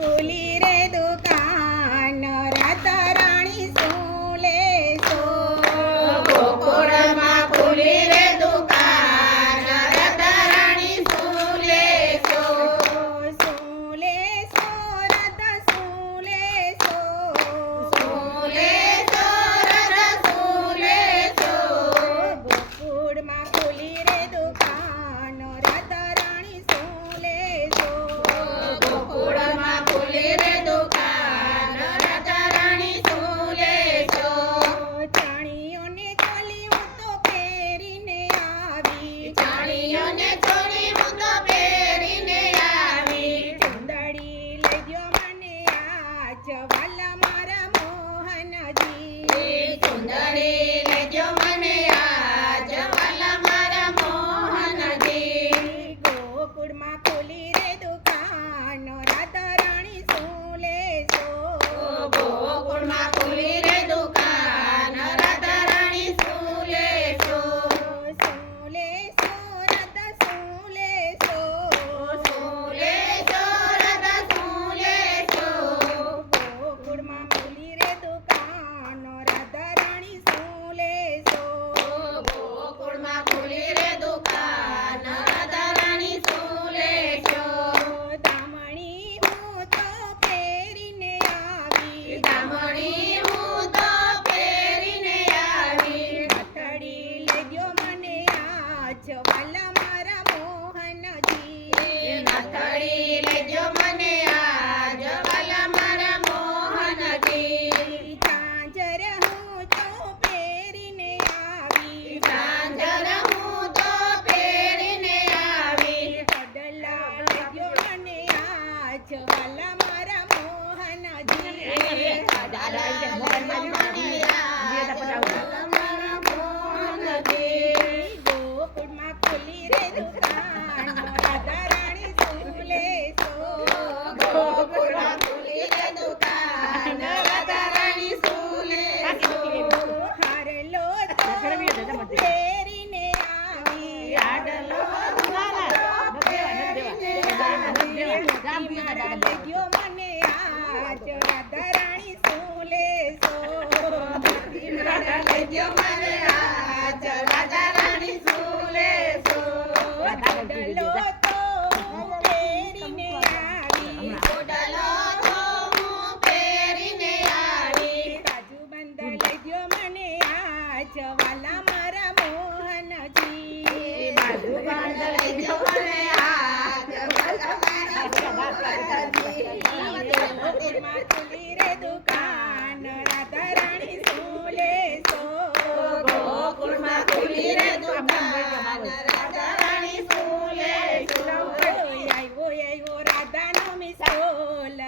ખુલી રે દુકાન રાધા રાણી શું લેશો? ગોકુળમાં ખુલી રે દુકાન રાધા રાણી શું લેશો? શું લેશો રાધા શું લેશો? શું લેશો રાધા શું લેશો? ગોકુળમાં ખુલી રે દુકાન રાધા રાણી શું લેશો? ગોકુળમાં ખુલી રે દુકાન રાધા રાણી શું લેશો? ચાણીઓને ચોલી હું તો પહેરીને આવી, ચાણીઓને ચોળી હું તો પહેરીને આવી. ચુંદડી લઈ દ્યો મને આજ વાલા મારા મોહનજી. ચુંદડી લેજો મને આજ વાલા મારા મોહનજી. ગોકુળમાં ખુલી રે દુકાન રાધા રાણી શું લેશો? ગોકુળમાં ખુલી રે દુકાન રાધા રાણી શું લેશો? શું લેશો રાધા શું લેશો? શું લેશો રાધા શું લેશો? ગોકુળમાં ખુલી રે દુકાન રાધા રાણી શું લેશો? ગોકુળમાં ખુલી રે દુકાન રાધા રાણી શું લેશો? દામણી હું તો પહેરીને આવી, દામણી હું તો પહેરીને આવી. અથડી લઈ દ્યો મને આજ વાલા મારા મોહનજી. નાથડી લેજો મને આજ વાલા મારા મોહનજી. ઝાંઝર હું તો પહેરીને આવી, ઝાંઝર હું તો પહેરીને આવી. કડલા લઈ દ્યો મને આજ વાલા મારા મોહનજી. ગોકુળમાં ખુલી રે દુકાન રાધા રાણી શું લેશો? ગોકુળમાં ખુલી રે દુકાન રાધા રાણી શું લેશો? હારલો તો પહેરીને આવી, લાડલો પહેરીને આવી. મારા લઈ દ્યો મને આજ રાધા રાણી શું લેશો? મારા લેજો મને આજ રાધા રાણી શું લેશો? કડલો તો પહેરીને આવી, ઓડલો તો હું પહેરીને આવી. કાજુ બંધ લઈ દ્યો મને આજ વાલા મારા મોહનજી. બાજુ બાંધ લેજો મને આજ વાલા મારા મોહનજી. ગોકુળમાં ખુલી રે દુકાન રાધા રાણી શું લેશો? ગોકુળમાં ખુલી રે દુકાન રાધા રાણી શું લેશો? આવ્યો રાધાનો મિસોલ